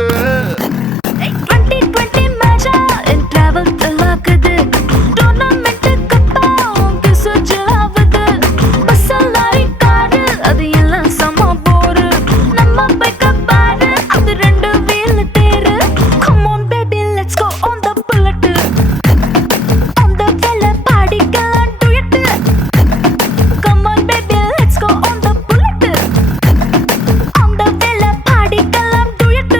2020 மேஜா இன் டிராவல் தலாக்குது டோர்னமெண்ட் கப்பா உங்க சுஜாவுது பஸ்ஸலாரி காரு அது எல்லாம் சம போரு நம்ம பைக்க பாரு அது ரெண்டு வீல் தேரு come on baby let's go on the bullet on the vela பாடிக்கலாம் duet come on baby let's go on the bullet on the vela பாடிக்கலாம் duet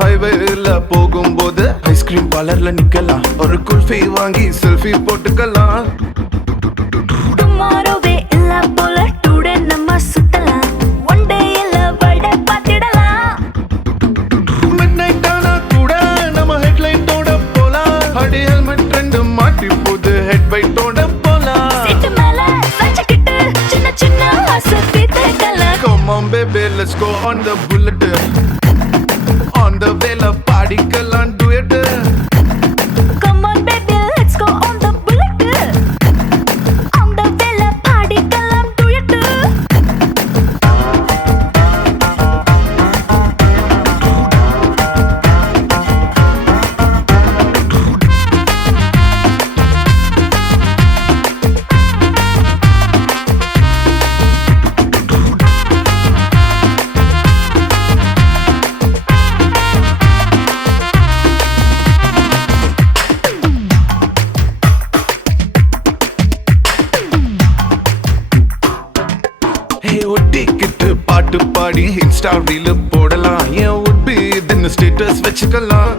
ஹைவேல போகும்போது ஐஸ்கிரீம் பார்லர்ல நிக்கலாம் ஒரு குல்ஃபி வாங்கி செல்ஃபி போட்டுக்கலாம் டுமாரோவே இல்ல போல டுடே நம்ம சுத்தலாம் ஒன் டே இல்ல வட பாத்திடலாம் மிட் நைட் ஆனா கூட நம்ம ஹெட்லைட்டோட போலாம் அடி ஹெல்மெட் ரெண்டு மாட்டி போது ஹெட் வைட்டோட போலாம் சீட்டு மேல சச்சிக்கிட்டு சின்ன சின்ன அசத்தி தேக்கலாம் come on baby let's go on the bullet on the vela பாடிக்கலாம் duet come on baby let's go on the bullet on the vela பாடிக்கலாம் duet hey ஒட்டிக்கிட்டு பாட்டு பாடி இன்ஸ்டா ரீல் போடலாம் ஏன் would be இதுன்னு ஸ்டேட்டஸ் வச்சுக்கலாம்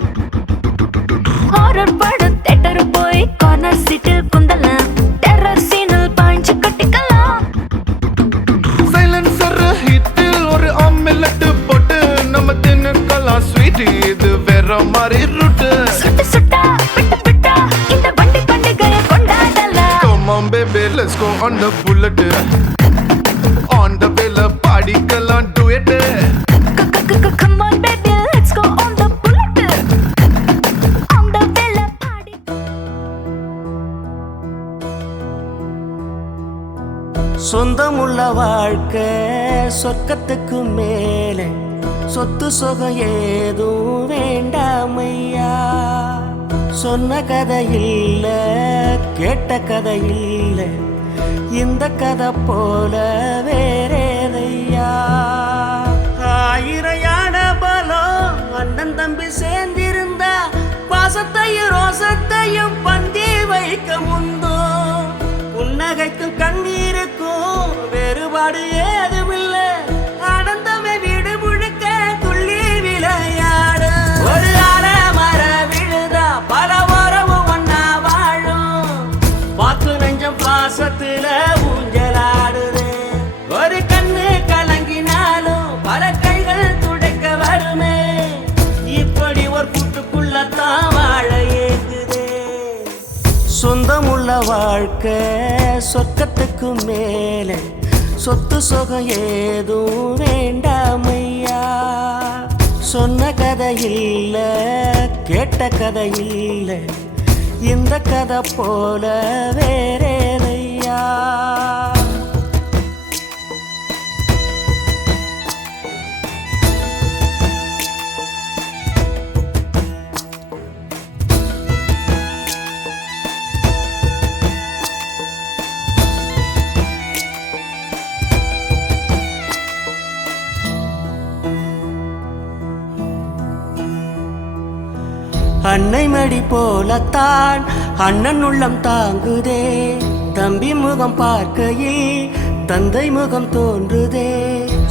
ஹாரர் படம் theatre போய் கார்னர் சீட்டில் குந்தலாம் டெரர் சீனில் பாஞ்சு கட்டிக்கலாம் சைலன்சர் ஹிட்டில் ஒரு ஆம்லெட் போட்டு நம்ம தின்னுக்கலாம் ஸ்வீட் இது வேற மாதிரி ரூட் சுட்டு சுட்டா விட்டு விட்டா இந்த வண்டி பண்டிகையை கொண்டாடலாம் come on baby let's go on the bullet on the vela பாடிக்கலாம் duet come on baby let's go on the bullet on the vela பாடி சொந்தமுள்ள வாழ்க்கை சொர்க்கத்துக்கு மேலே சொத்து சொகம் ஏதும் வேண்டாமையா சொன்ன கதை இல்ல கேட்ட கதை இல்ல இந்த கதை போல வேறேதையா ஆயிரம் யானை பலம் அண்ணன் தம்பி சேர்ந்திருந்தா பாசத்தையும் ரோசத்தையும் பந்தி வைக்க முந்தோ புன்னகைக்கும் கண்ணீருக்கும் வேறுபாடு ஏதுமில்லை ஆனந்தமே வீடு முழுக்க துள்ளி விளையாடு ஒரு மர விழுதா பல உறவும் ஒன்னா வாழும் பாத்து நெஞ்சம் பாசத்துல ஊஞ்சலாடுது ஒரு கண்ணு கலங்கினாலும் பல கைகள் துடைக்க வருமே இப்படி ஒரு கூட்டுக்குள்ளத்தான் வாழ ஏங்குதே சொந்தமுள்ள வாழ்க்கை சொர்க்கத்துக்கு மேலே சொத்து சொகம் ஏதும் வேண்டாமையா சொன்ன கதை இல்ல கேட்ட கதை இல்ல இந்த கதை போல வேறேதையா அன்னை மடி போலத்தான் அண்ணன் உள்ளம் தாங்குதே தம்பி முகம் பார்க்கையில் தந்தை முகம் தோன்றுதே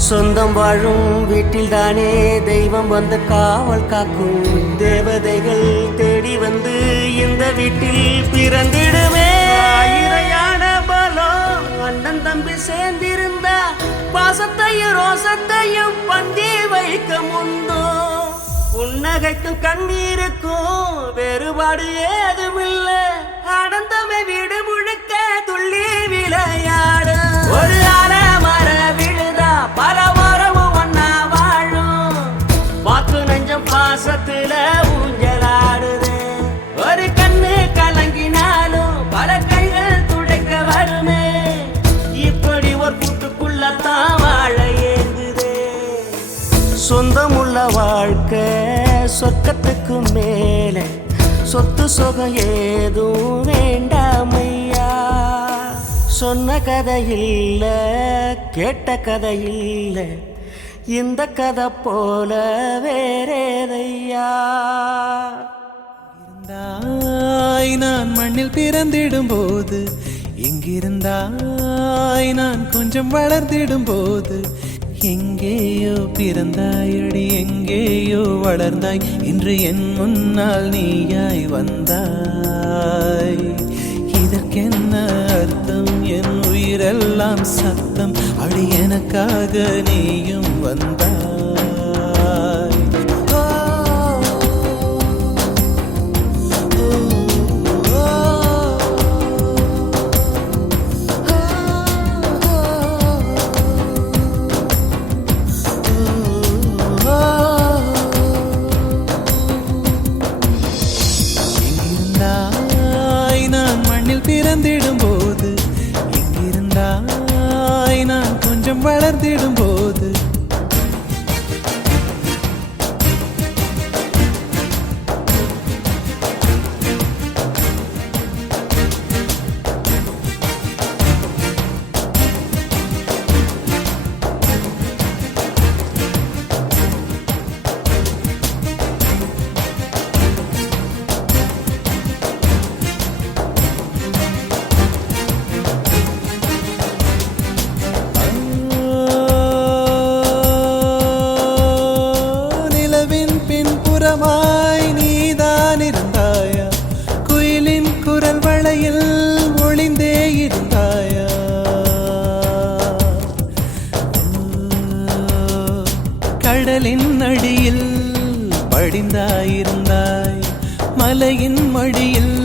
சொந்தம் வாழும் வீட்டில் தானே தெய்வம் வந்து காவல் காக்கும். தேவதைகள் தேடி வந்து இந்த வீட்டில் பிறந்திடுமே. இறையான பலம் அண்ணன் தம்பி சேர்ந்திருந்தா பாசத்தையும் ரோசத்தையும் பந்தி வைக்க முந்தோ. புன்னகைக்கும் கண்ணீருக்கும் வேறுபாடு ஏதுமில்ல. அடந்தமை வீடு முழுக்க துள்ளி விளையாடு. ஒரு அலமர விழுதா பல மரமும் ஒன்னா வாழும். வாக்கு நெஞ்சம் பாசத்துல ஊஞ்சலாடுது. ஒரு கண்ணு கலங்கினாலும் பல கைகள் துடைக்க வருமே. இப்படி ஒரு கூட்டுக்குள்ளத்தான் வாழ ஏங்குதே. சொந்தமுள்ள வாழ்க்கை சொர்க்கத்துக்கு மேலே. சொத்து சுகம் ஏதும் வேண்டாமையா. சொன்ன கதை இல்ல கேட்ட கதை இல்ல. இந்த கதை போல வேறேதையா. இருந்தாய் நான் மண்ணில் பிறந்திடும் போது, எங்கிருந்தாய் நான் கொஞ்சம் வளர்ந்திடும் போது. எங்கேயோ பிறந்தாயடி எங்கேயோ வளர்ந்தாய். இன்று என் முன்னால் நீயாய் வந்தாய். இதற்கென்ன அர்த்தம்? என் உயிரெல்லாம் சத்தம். அடி எனக்காக நீயும் வந்தாய். பிறந்திடும் போது, எங்கிருந்தாய் நான் கொஞ்சம் வளர்ந்திடும் போது. நீதான் இருந்தாயா? குயிலின் குரல் வளையில் ஒளிந்தே இருந்தாயா? கடலின் அடியில் படிந்தாயிருந்தாய். மலையின் மடியில்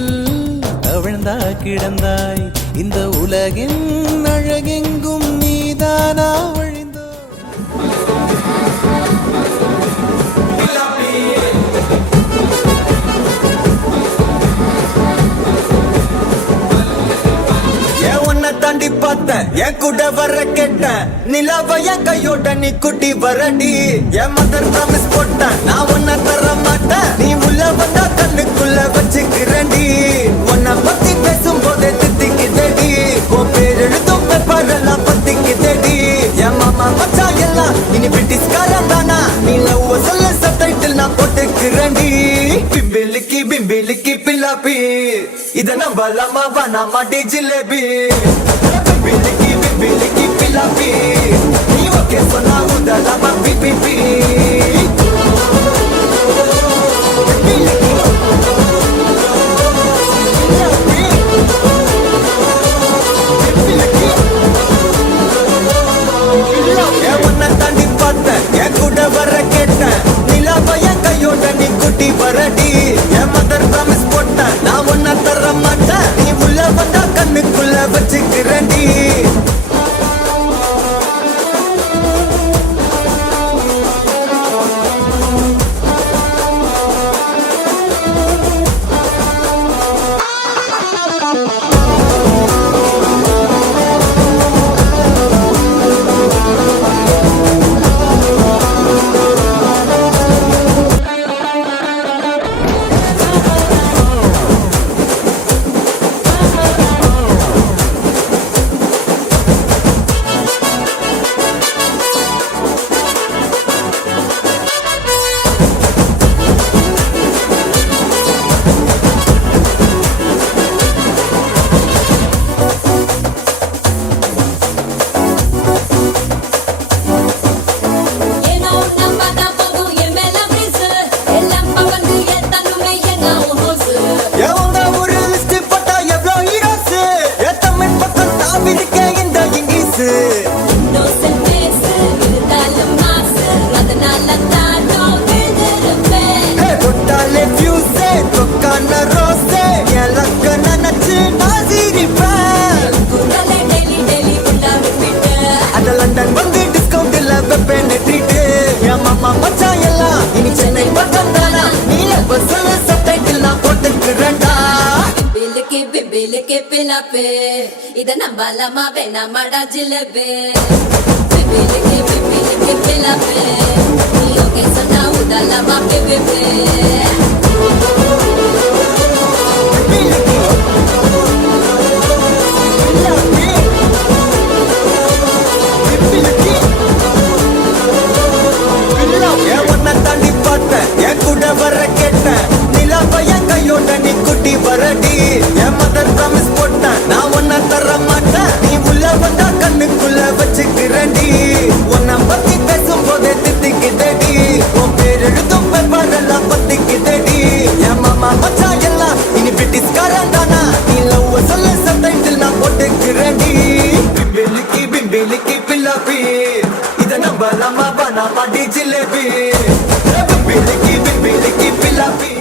தவழ்ந்தா கிடந்தாய். இந்த உலகின் அழகெங்கும் நீதானா வழிந்தோ? தாண்டி பார்த்த என் கூட வர கேட்ட நிலாவ என் கையோட நீ குட்டி வரடி. என் மதர் ப்ராமிஸ் போட்ட நான் உன்ன தர மாட்டேன். நீ உள்ள வந்தா கண்ணுக்குள்ள வச்சுக்கிறேன்டி. உன்னை பத்தி பேசும் போதே தித்திக்குதடி. உன் பேர் எழுதும் பேப்பரெல்லாம் பத்திக்குதடி. என் மாமா மச்சா எல்லாம் இனி பிரிட்டிஷ்காரன் தானா. நீ லவ் சொல்ல சப்டைட்டில் நான் போட்டுக்கிறேன்டி. பிம்பிலிக்கி பிம்பிலிக்கி பில்லாப்பி இத நம்பலாமா வேணாமா டி ஜிலேபி. பிம்பிலிக்கி பிம்பிலிக்கி பில்லாப்பி நீ ஓகே சொன்னா உதலாமா பிபிபி. உன்னை தாண்டி பார்த்த என் கூட வர கேட்ட நிலாவ என் கையோட நீ குட்டி வரடி. என் மதர் ப்ராமிஸ் போட்ட நான் உன்ன தர மாட்டேன். நீ உள்ள வந்தா கண்ணுக்குள்ள வச்சுக்கிறேன்டி. பிலாப்பே இத நம்பலாமா வேணாமாடா ஜிலேபி பிபிலிக்கி பிலாப்பே நீ ஓகே சொன்னா உடலாமா பிபிபே தாண்டி பார்த்தேன் என் கூட வர கேட்டேன் நிலா பையன் கையோட நீ குட்டி வரடி என் மதர் ப்ராமிஸ் போட்டேன் நான் ஒன்ன தர மாட்டேன் நீ உள்ள வந்தா கண்ணுக்குள்ள வச்சுக்கிறடி உன்னை பத்தி பேசும் போதே தித்திக்குதடி உன் பேர் எழுதும் பேப்பரெல்லாம் பத்திக்குதடி என் மாமா மச்சா எல்லாம் இனி பிரிட்டிஷ்காரன் தானா நீ லவ் சொல்ல சப்டைட்டில் நான் போட்டுக்கிறடி பிம்பிலிக்கி பில்லாப்பி இத நம்பலாமா வேணாமா டி ஜிலேபி பிம்பிலிக்கி பில்லாப்பி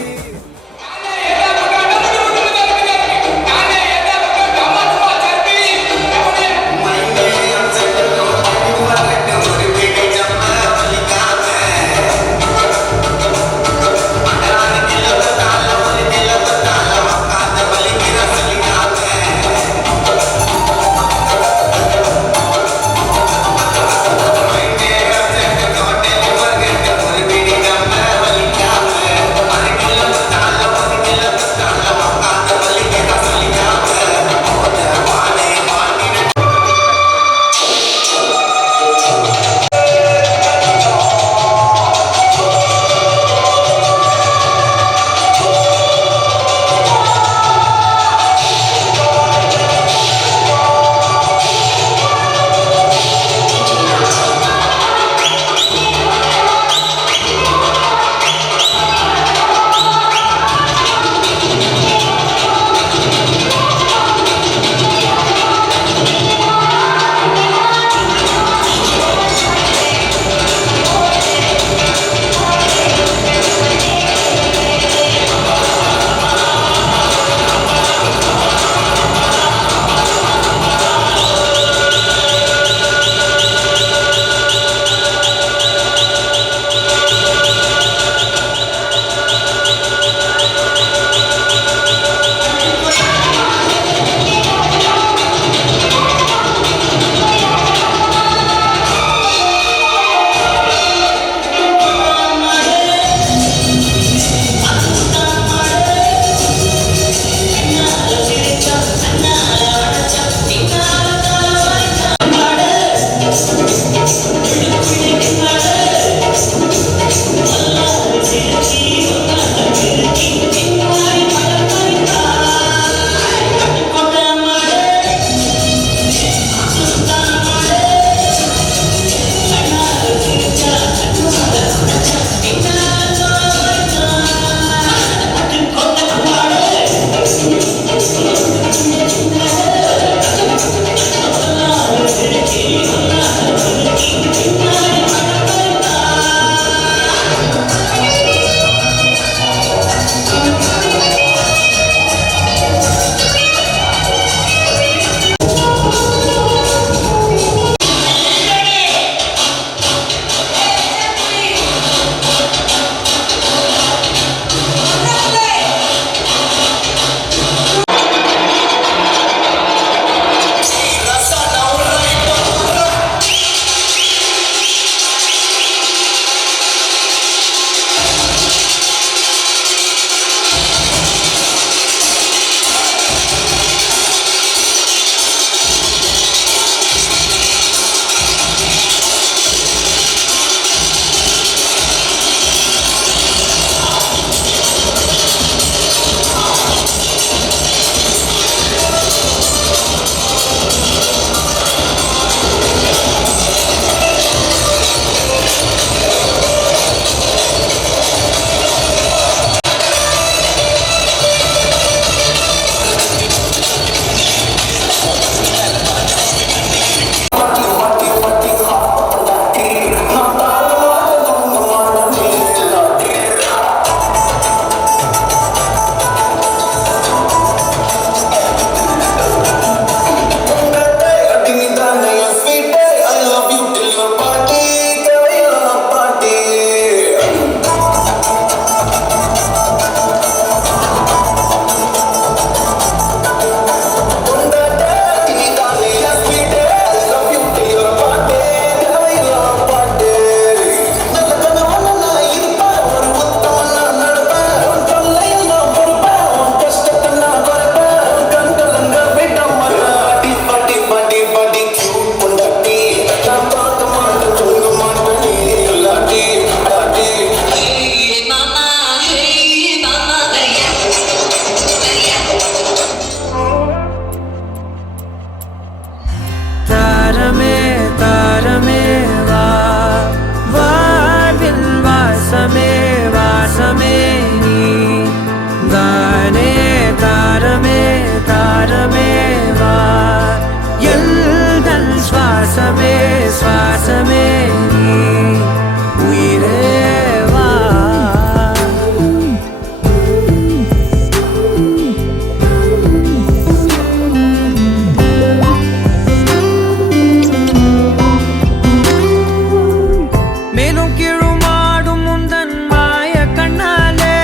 கண்ணாலே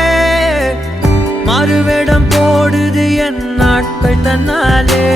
மாறுவேடம் போடுது என் நாட்கள் தன்னாலே